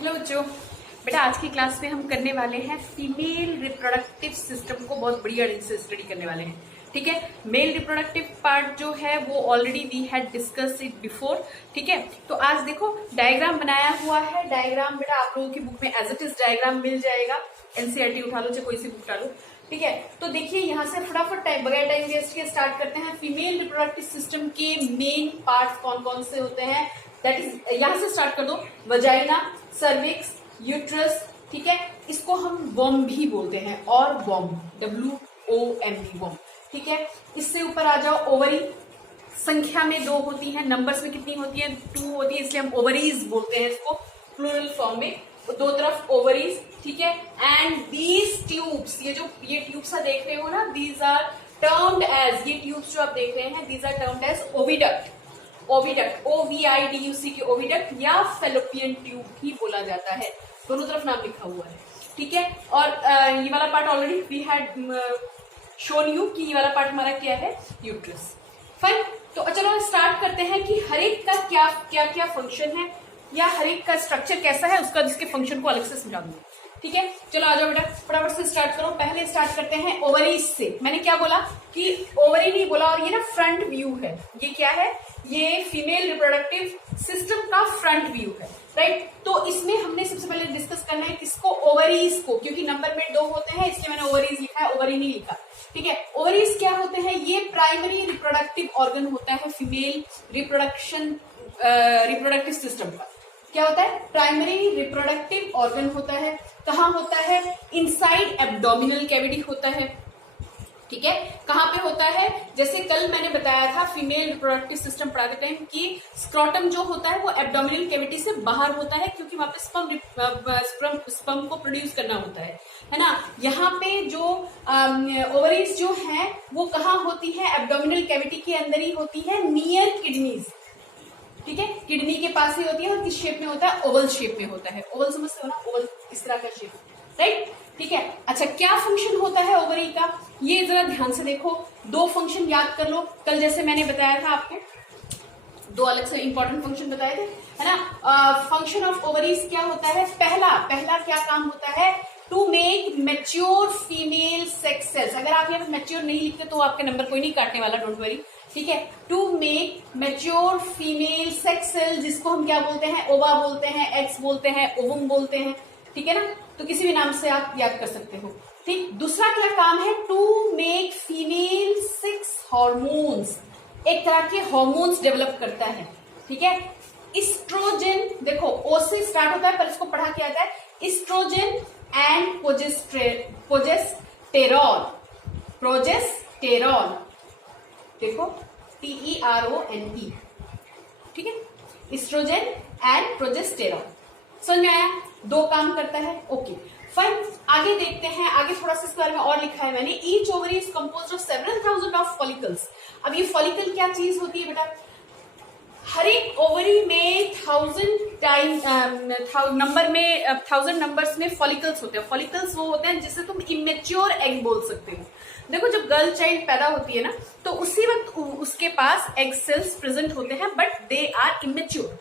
Hello बच्चों, बेटा आज की क्लास में हम करने वाले हैं फीमेल रिप्रोडक्टिव सिस्टम को बहुत बढ़िया से स्टडी करने वाले हैं। ठीक है, मेल रिप्रोडक्टिव पार्ट जो है वो already we had discuss it before. ठीक है, तो आज देखो डायग्राम बनाया हुआ है। डायग्राम बेटा आप लोगों की बुक में एज इट इज डायग्राम मिल जाएगा। एनसीईआरटी उठा लो चाहे कोई सी बुक उठा लो। ठीक है, तो देखिए यहाँ से फटाफट बगैर टाइम वेस्ट के स्टार्ट करते हैं। फीमेल रिप्रोडक्टिव सिस्टम के मेन पार्ट्स कौन कौन से होते हैं, दैट इज यहाँ से स्टार्ट कर दो। वजाइना, सर्विक्स, यूट्रस, ठीक है, इसको हम वॉम भी बोलते हैं, और वॉम, WOMB वॉम। ठीक है, इससे ऊपर आ जाओ ओवरी। संख्या में 2 होती है, नंबर्स में कितनी होती है, 2 होती है, इसलिए हम ओवरीज बोलते हैं इसको प्लूरल फॉर्म में। तो 2 तरफ ओवरीज। ठीक है, एंड दीज ट्यूब्स, ये ट्यूब्स आप देख रहे हो ना, दीज आर टर्म्ड एज, ये ट्यूब्स जो आप देख रहे हैं these are termed as oviduct. Oviduct, OVIDUC के ओविडक्ट या फेलोपियन ट्यूब भी बोला जाता है। दोनों तरफ नाम लिखा हुआ है। ठीक है, और ये वाला part already we had shown you कि ये वाला पार्ट हमारा क्या है, यूट्रस। फाइन, तो चलो स्टार्ट करते हैं कि हर एक का क्या क्या क्या फंक्शन है या हर एक का स्ट्रक्चर कैसा है, उसका जिसके फंक्शन को अलग से समझा दूंगी। ठीक है, चलो आ जाओ बेटा फटाफट से स्टार्ट करो। पहले स्टार्ट करते हैं ओवरीज से। मैंने क्या बोला कि ओवरी नहीं बोला, और ये ना फ्रंट व्यू है। ये क्या है, ये फीमेल रिप्रोडक्टिव सिस्टम का फ्रंट व्यू है, राइट। तो इसमें हमने सबसे पहले डिस्कस करना है किसको, ओवरीज को, क्योंकि नंबर में 2 होते हैं इसलिए मैंने ओवरीज लिखा है, ओवरी नहीं लिखा। ठीक है, ओवरीज क्या होते हैं, ये प्राइमरी रिप्रोडक्टिव ऑर्गन होता है फीमेल रिप्रोडक्टिव सिस्टम का। क्या होता है, प्राइमरी रिप्रोडक्टिव ऑर्गन होता है। कहाँ होता है, इनसाइड एब्डोमिनल कैविटी होता है। ठीक है, कहाँ पे होता है, जैसे कल मैंने बताया था फीमेल रिप्रोडक्टिव सिस्टम पढ़ाते टाइम कि स्क्रोटम जो होता है वो एब्डोमिनल कैविटी से बाहर होता है, क्योंकि वहां पे स्पर्म को प्रोड्यूस करना होता है ना। यहाँ पे जो ओवरीज जो है वो कहाँ होती है, एब्डोमिनल कैविटी के अंदर ही होती है, नियर किडनीज। ठीक है, किडनी के पास ही होती है, और किस शेप में होता है, ओवल शेप में होता है। ओवल समझते हो ना, ओवल इस तरह का शेप, राइट। ठीक है, अच्छा क्या फंक्शन होता है ओवरी का, ये जरा ध्यान से देखो। 2 फंक्शन याद कर लो, कल जैसे मैंने बताया था आपको 2 अलग से इंपॉर्टेंट फंक्शन बताए थे, है ना। फंक्शन ऑफ ओवरीज क्या होता है, पहला क्या काम होता है, to make mature female sex cells. अगर आप यहाँ पे मैच्योर नहीं लिखते तो आपके नंबर कोई नहीं काटने वाला, डोंट वरी। ठीक है, to make mature female sex cell, जिसको हम क्या बोलते हैं, ओवा बोलते हैं, एक्स बोलते हैं, ओवम बोलते हैं। ठीक है ना, तो किसी भी नाम से आप याद कर सकते हो। ठीक, दूसरा क्या काम है, to make female sex hormones, एक तरह के हार्मोन्स डेवलप करता है। ठीक है, इस्ट्रोजन, देखो ओ से स्टार्ट होता है पर इसको पढ़ा क्या जाता है, इस्ट्रोजन एंड प्रोजेस्टेरॉन, देखो TERONE। ठीक है, इस्ट्रोजन एंड प्रोजेस्टेरॉन, समझ में आया, 2 काम करता है। ओके फाइन, आगे देखते हैं, आगे थोड़ा सा इस बारे में और लिखा है मैंने। Each ovary is composed of several thousand of follicles. अब ये फॉलिकल क्या चीज होती है बेटा, हर एक ओवरी में 1000 नंबर्स में फॉलिकल्स होते हैं। फॉलिकल्स वो होते हैं जिससे तुम इमेच्योर एग बोल सकते हो। देखो जब गर्ल चाइल्ड पैदा होती है ना, तो उसी वक्त उसके पास एग सेल्स प्रेजेंट होते हैं, बट दे आर इमेच्योर।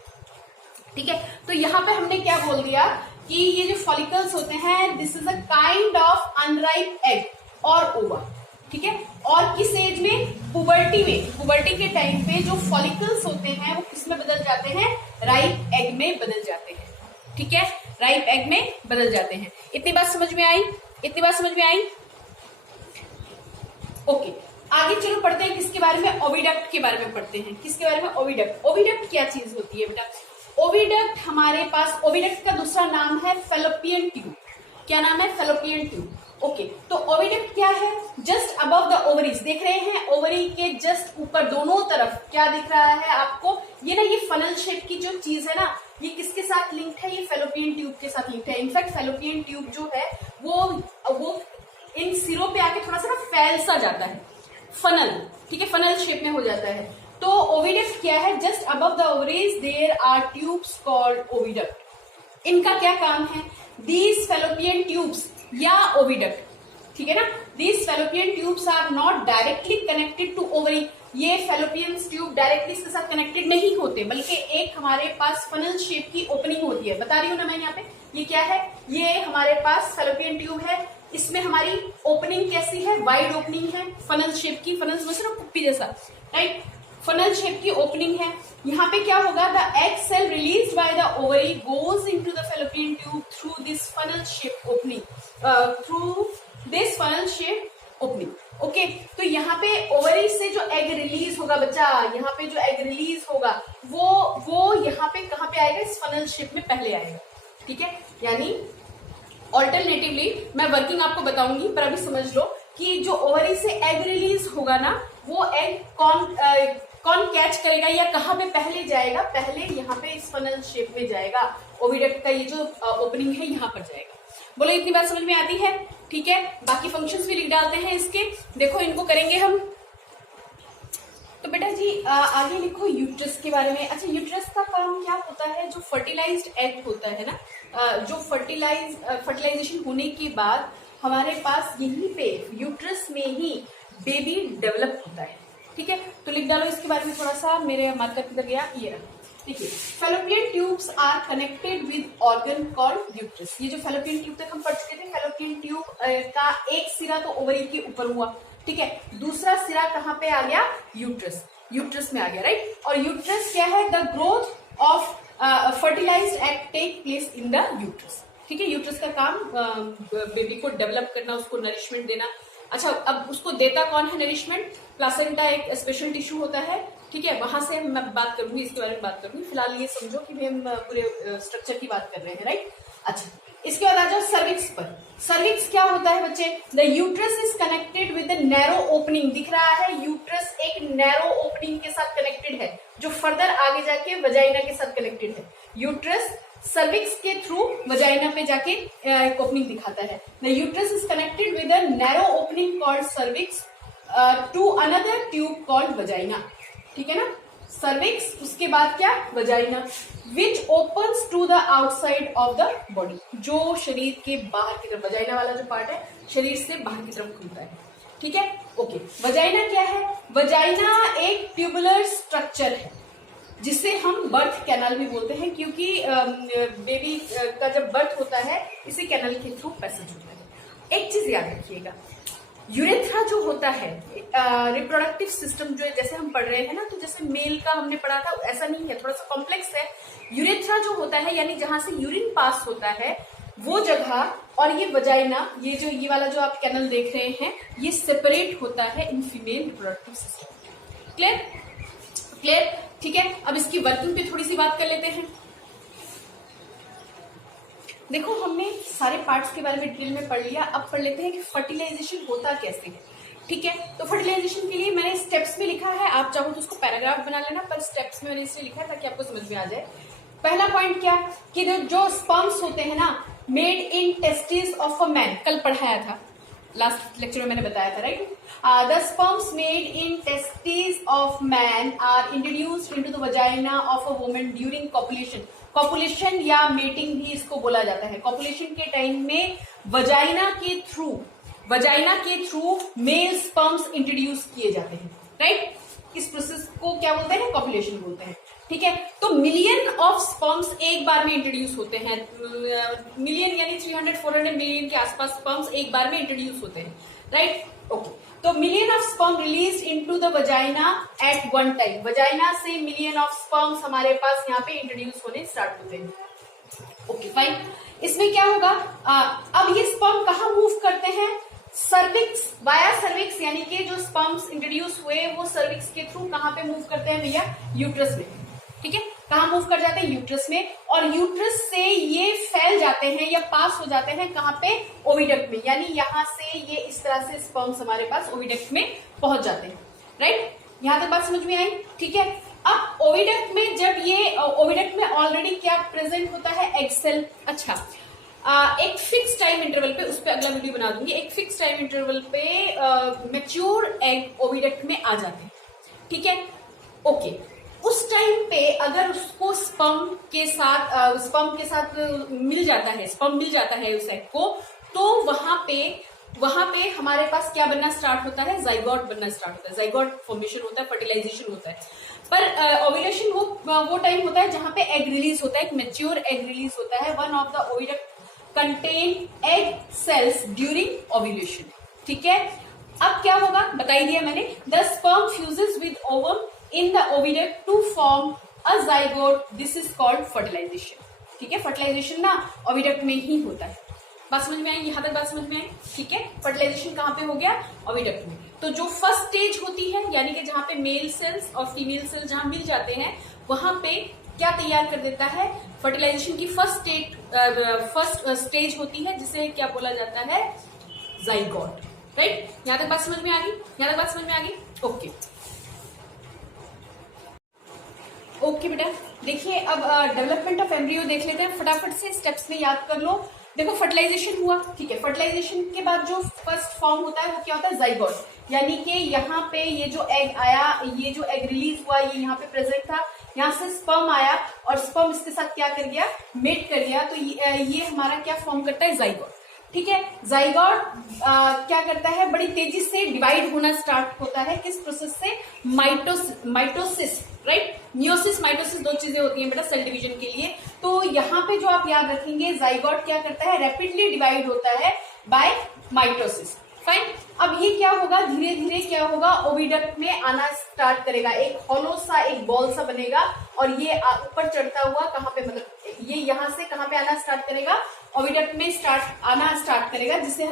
ठीक है, तो यहाँ पे हमने क्या बोल दिया कि ये जो फॉलिकल्स होते हैं, this is a kind of unripe egg और ओवा। ठीक है, और किस एज में, पुबर्टी में, पुबर्टी के टाइम पे जो फॉलिकल्स होते हैं वो किस में बदल जाते हैं, राइप एग में बदल जाते हैं। ठीक है, राइप एग में बदल जाते हैं। इतनी बात समझ में आई, इतनी बात समझ में आई। ओके, आगे चलो पढ़ते हैं किसके बारे में, ओविडक्ट के बारे में पढ़ते हैं। किसके बारे में, ओविडक्ट। ओविडक्ट क्या चीज होती है बेटा, ओविडक्ट हमारे पास, ओविडक्ट का दूसरा नाम है फेलोपियन ट्यूब। क्या नाम है, फेलोपियन ट्यूब। ओके, तो ओविडक्ट क्या है, जस्ट अबव द ओवरीज, देख रहे हैं ओवरी के जस्ट ऊपर दोनों तरफ क्या दिख रहा है आपको, ये ना, ये फनल शेप की जो चीज है ना, ये किसके साथ लिंक्ड है, ये फेलोपियन ट्यूब के साथ लिंक्ड है। इनफैक्ट फेलोपियन ट्यूब जो है वो इन सिरों पे आके थोड़ा सा ना फैल सा जाता है, फनल। ठीक है, फनल शेप में हो जाता है। तो ओविडक्ट क्या है, just above the ovaries there are tubes called oviduct. इनका क्या काम है, दीज फेलोपियन ट्यूब्स या ओविडक्ट, ठीक है ना, these fallopian tubes are not directly connected to ovary. ये फेलोपियन ट्यूब डायरेक्टली इसके साथ कनेक्टेड नहीं होते, बल्कि एक हमारे पास फनल शेप की ओपनिंग होती होती है, बता रही हूँ ना मैं यहाँ पे। ये क्या है, ये हमारे पास फैलोपियन ट्यूब है, इसमें हमारी ओपनिंग कैसी है, वाइड ओपनिंग है, फनल शेप की, फनल समझ रहे हो, कुप्पी जैसा, राइट, फनल शेप की ओपनिंग है। यहाँ पे क्या होगा, the egg cell release by the ovary goes into the fallopian tube through this funnel shape opening, through this funnel shape opening. Okay, तो यहाँ पे ओवरी से जो एग रिलीज होगा बच्चा, यहाँ पे जो एग रिलीज होगा वो यहाँ पे कहाँ पे आएगा, इस फनल शेप में पहले आएगा, ठीक है। यानी ऑल्टरनेटिवली मैं वर्किंग आपको बताऊंगी, पर अभी समझ लो कि जो ओवरी से एग रिलीज होगा ना, वो एग कौन कैच करेगा या कहाँ पे पहले जाएगा, पहले यहाँ पे इस फनल शेप में जाएगा, ओविडक्ट का ये जो ओपनिंग है यहाँ पर जाएगा। बोलो इतनी बात समझ में आती है, ठीक है। बाकी फंक्शंस भी लिख डालते हैं इसके, देखो इनको करेंगे हम। तो बेटा जी आगे लिखो यूट्रस के बारे में। अच्छा, यूट्रस का काम क्या होता है, जो फर्टिलाइज्ड एग होता है ना, जो फर्टिलाइजेशन होने के बाद हमारे पास यहीं पे यूट्रस में ही बेबी डेवलप होता है, ठीक है। तो लिख डालो इसके बारे में थोड़ा सा, मेरे मार्कर किधर गया, ये रहा, देखिए। Fallopian tubes are connected with organ called uterus. ये जो फैलोपियन ट्यूब तक हम पढ़ चुके थे, फैलोपियन ट्यूब का एक सिरा तो ओवरी के ऊपर हुआ, ठीक है, दूसरा सिरा कहाँ पे आ गया, यूट्रस, यूट्रस में आ गया, राइट। और यूट्रस क्या है, the growth of fertilised egg take place in the uterus, ठीक है। यूट्रस का काम बेबी को डेवलप करना, उसको नरिशमेंट देना। अच्छा, अब उसको देता कौन है नरिशमेंट, प्लासेंटा एक स्पेशल टिश्यू होता है, ठीक है, वहां से मैं बात करूंगी, इसके बारे में बात करूंगी। फिलहाल ये समझो कि हम पूरे स्ट्रक्चर की बात कर रहे हैं, राइट। अच्छा, इसके बाद आ जाओ सर्विक्स पर। सर्विक्स क्या होता है बच्चे, the uterus is connected with the narrow opening, दिख रहा है यूट्रस एक नैरो ओपनिंग के साथ कनेक्टेड है, जो फर्दर आगे जाके वजाइना के साथ कनेक्टेड है। यूट्रस सर्विक्स के थ्रू वजाइना पे जाके एक ओपनिंग दिखाता है। The uterus is connected with a narrow opening called cervix to another tube called vagina, ठीक है ना। सर्विक्स, उसके बाद क्या, vagina, which opens to the outside of the body, जो शरीर के बाहर की तरफ, वजाइना वाला जो पार्ट है शरीर से बाहर की तरफ खुलता है, ठीक है। ओके, वजाइना क्या है, वजाइना एक ट्यूबुलर स्ट्रक्चर है जिसे हम बर्थ कैनाल भी बोलते हैं, क्योंकि बेबी का जब बर्थ होता है इसी कैनाल के थ्रू पैसेज होता है। एक चीज याद रखिएगा, यूरेथ्रा जो होता है, रिप्रोडक्टिव सिस्टम जो है, जैसे हम पढ़ रहे हैं ना, तो जैसे मेल का हमने पढ़ा था, ऐसा नहीं है, थोड़ा सा कॉम्प्लेक्स है। यूरेथ्रा जो होता है, यानी जहां से यूरिन पास होता है वो जगह, और ये वजाइना, ये जो ये वाला जो आप कैनल देख रहे हैं, ये सेपरेट होता है in female reproductive system. Clear, clear, ठीक है। अब इसकी वर्किंग पे थोड़ी सी बात कर लेते हैं। देखो, हमने सारे पार्ट्स के बारे में डिटेल में पढ़ लिया, अब पढ़ लेते हैं कि फर्टिलाइजेशन होता कैसे है, ठीक है। तो फर्टिलाइजेशन के लिए मैंने स्टेप्स में लिखा है, आप चाहो तो उसको पैराग्राफ बना लेना, पर स्टेप्स में मैंने इसलिए लिखा है ताकि आपको समझ में आ जाए। पहला पॉइंट क्या, कि जो स्पर्म्स होते हैं ना, made in testis of a man, कल पढ़ाया था, लास्ट लेक्चर में मैंने बताया था, right. The sperms made in testis of man are introduced into the vagina of a woman during copulation. Copulation या मेटिंग भी इसको बोला जाता है। कॉपुलेशन के टाइम में वजाइना के थ्रू मेल स्पर्म्स इंट्रोड्यूस किए जाते हैं, राइट। इस प्रोसेस को क्या बोलते हैं, कॉपुलेशन बोलते हैं, ठीक है। तो मिलियन ऑफ स्पर्म्स एक बार में इंट्रोड्यूस होते हैं, मिलियन यानी 300-400 मिलियन के आसपास स्पर्म्स एक बार में इंट्रोड्यूस होते हैं, राइट। ओके, तो million of sperm release into the vagina at one time, vagina से मिलियन ऑफ स्पर्म्स हमारे पास यहाँ पे इंट्रोड्यूस होने स्टार्ट होते हैं। Okay, fine. इसमें क्या होगा, अब ये स्पर्म कहाँ मूव करते हैं, सर्विक्स, वाया सर्विक्स, यानी कि जो स्पर्म्स इंट्रोड्यूस हुए वो सर्विक्स के थ्रू कहाँ पे मूव करते हैं भैया, यूट्रस में, ठीक है। कहाँ मूव कर जाते हैं, यूट्रस में, और यूट्रस से ये फैल जाते हैं या पास हो जाते हैं कहाँ पे, ओविडक्ट में, यानी यहाँ से ये इस तरह से स्पर्म्स हमारे पास ओविडक्ट में पहुंच जाते हैं, राइट। यहां तक बात समझ में आई, ठीक है। अब ओविडक्ट में, जब ये ओविडक्ट में ऑलरेडी क्या प्रेजेंट होता है, एग सेल। अच्छा, एक फिक्स टाइम इंटरवल पे, उस पर अगला वीडियो बना दूंगी, एक फिक्स टाइम इंटरवल पे मैच्योर एग ओविडक्ट में आ जाते हैं, ठीक है। ओके, उस टाइम पे अगर उसको स्पर्म के साथ मिल जाता है, स्पर्म मिल जाता है उस एग को, तो वहां पे हमारे पास क्या बनना स्टार्ट होता है, जाइगोट बनना स्टार्ट होता है, जाइगोट फॉर्मेशन होता है, फर्टिलाइजेशन होता है। पर ओव्यूलेशन वो टाइम होता है जहां पे एग रिलीज होता है, एक मेच्योर एग रिलीज होता है। One of the oviduct contain egg cells during ovulation, ठीक है। अब क्या होगा बता ही दिया मैंने, the sperm fuses with ovum in the oviduct to form a zygote, this is called fertilisation, ठीक है। फर्टिलाइजेशन ना ओविडक्ट में ही होता है। बात समझ में आई, यहां तक बात समझ में आई, ठीक है। फर्टिलाइजेशन कहां पे हो गया, ओविडक्ट में। तो जो फर्स्ट स्टेज होती है, यानी कि जहां पे मेल सेल्स और फीमेल सेल्स जहां मिल जाते हैं, वहां पे क्या तैयार कर देता है, फर्टिलाइजेशन की फर्स्ट स्टेज होती है, जिसे क्या बोला जाता है, जाइगोट, राइट। यहां तक बात समझ में आ गई, यहां तक बात समझ में आ गई, ओके। ओके बेटा, देखिए अब डेवलपमेंट ऑफ एम्ब्रियो देख लेते हैं, फटाफट से स्टेप्स में याद कर लो। देखो फर्टिलाइजेशन हुआ, ठीक है। फर्टिलाइजेशन के बाद जो फर्स्ट फॉर्म होता है वो क्या होता है, जाइगोट, यानी कि यहाँ पे ये जो एग आया, ये जो एग रिलीज हुआ, ये यहाँ पे प्रेजेंट था, यहाँ से स्पर्म आया और स्पर्म इसके साथ क्या कर गया, मेट कर गया, तो ये हमारा क्या फॉर्म करता है, जाइगोट, ठीक है। जाइगोट क्या करता है, बड़ी तेजी से डिवाइड होना स्टार्ट होता है, किस प्रोसेस से, माइटोसिस, राइट। मियोसिस माइटोसिस दो चीजें होती हैं बेटा सेल डिवीजन के लिए। तो यहाँ पे जो आप याद रखेंगे, जाइगोट क्या करता है, रैपिडली डिवाइड होता है बाय माइटोसिस, फाइन। अब ये क्या होगा, धीरे धीरे क्या होगा, ओविडक्ट में आना स्टार्ट करेगा, एक हॉलो सा, एक बॉल सा बनेगा, और ये ऊपर चढ़ता हुआ कहाँ पे, मतलब ये यहाँ से कहाँ पे आना स्टार्ट करेगा, ओविडक्ट में आना स्टार्ट करेगा, जिसे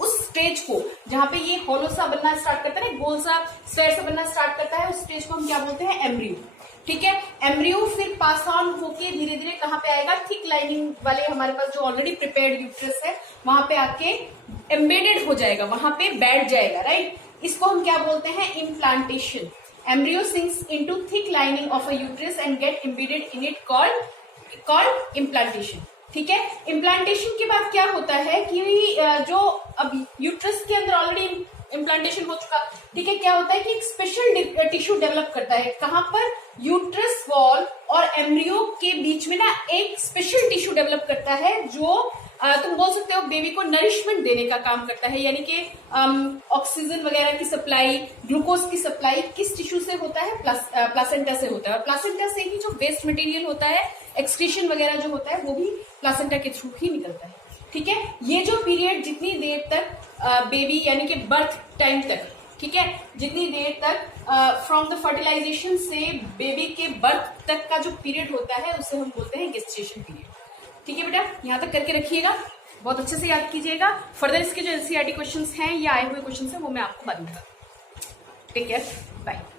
उस स्टेज को जहां पे ये होलो सा बनना स्टार्ट करता है, गोल सा स्क्वायर सा बनना स्टार्ट करता है, उस स्टेज को हम क्या बोलते हैं, एम्ब्रियो, ठीक है। एम्ब्रियो फिर पास ऑन होके धीरे धीरे कहां पे आएगा, थिक लाइनिंग वाले हमारे पास जो ऑलरेडी प्रिपेयर्ड यूट्रस है, वहां पे आके एम्बेडेड हो जाएगा, वहां पे बैठ जाएगा, राइट। इसको हम क्या बोलते हैं, implantation. Embryo sinks into thick lining of a uterus and get embedded in it, called implantation, ठीक है। इम्प्लांटेशन के बाद क्या होता है कि जो अब यूट्रस के अंदर ऑलरेडी इम्प्लांटेशन हो चुका, ठीक है, क्या होता है कि एक स्पेशल टिश्यू डेवलप करता है, कहां पर, यूट्रस वॉल और एम्ब्रियो के बीच में ना एक स्पेशल टिश्यू डेवलप करता है, जो तुम बोल सकते हो बेबी को नरिशमेंट देने का काम करता है, यानी कि ऑक्सीजन वगैरह की सप्लाई, ग्लूकोज की सप्लाई किस टिश्यू से होता है, प्लासेंटा से होता है, और प्लासेंटा से ही जो वेस्ट मटेरियल होता है, एक्सक्रीशन वगैरह जो होता है, वो भी प्लासेंटा के थ्रू ही निकलता है, ठीक है। ये जो पीरियड जितनी देर तक बेबी यानी कि बर्थ टाइम तक, ठीक है, जितनी देर तक फ्रॉम द फर्टिलाइजेशन से बेबी के बर्थ तक का जो पीरियड होता है, उसे हम बोलते हैं गेस्टेशन पीरियड, ठीक है बेटा। यहां तक करके रखिएगा, बहुत अच्छे से याद कीजिएगा। फर्दर इसके जो एनसीईआरटी क्वेश्चंस हैं या आए हुए क्वेश्चंस हैं वो मैं आपको बाद में बताऊंगी। Take care, bye.